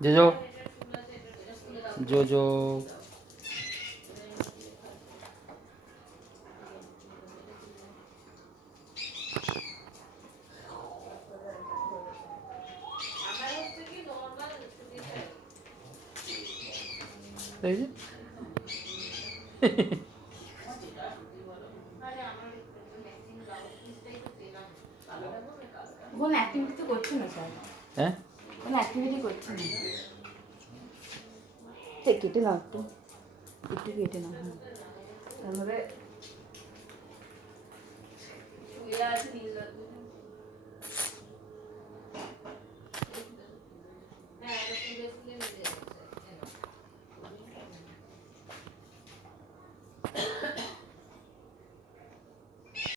JoJo JoJo এই যে কোনো অ্যাক্টিভিটি তো করছে না স্যার। হ্যাঁ কোনো অ্যাক্টিভিটি করছে না। কেটে নাও একটু, একটু কেটে নাও। হ্যাঁ তারপরে